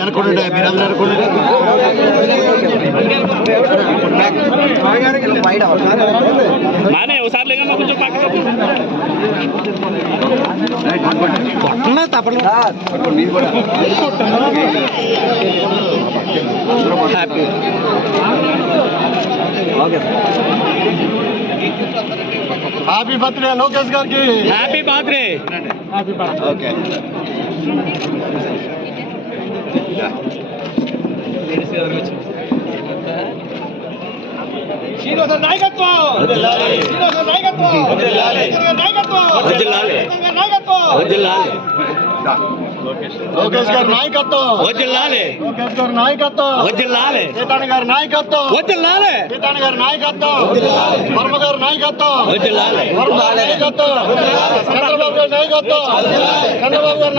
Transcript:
అనుకోండి మీరందరూ అనుకోండి నానే ఒకసారి కొంచెం happy బర్త్డే లోకేష్ గారికి హ్యాపీ బర్త్డే ఓకే శ్రీనివాస నాయకత్వం శ్రీనివాస నాయకత్వం నాయకత్వం వదిలాలి. నాయకత్వం లోకేష్ గారి నాయకత్వం వదిలాలి లోకేష్ గారి నాయకత్వం వదిలాలి సీతారాం గారి నాయకత్వం వదిలాలి సీతారాం గారి నాయకత్వం వర్మ గారి నాయకత్వం. వర్మ నాయకత్వం. చంద్రబాబు గారి నాయకత్వం. చంద్రబాబు గారి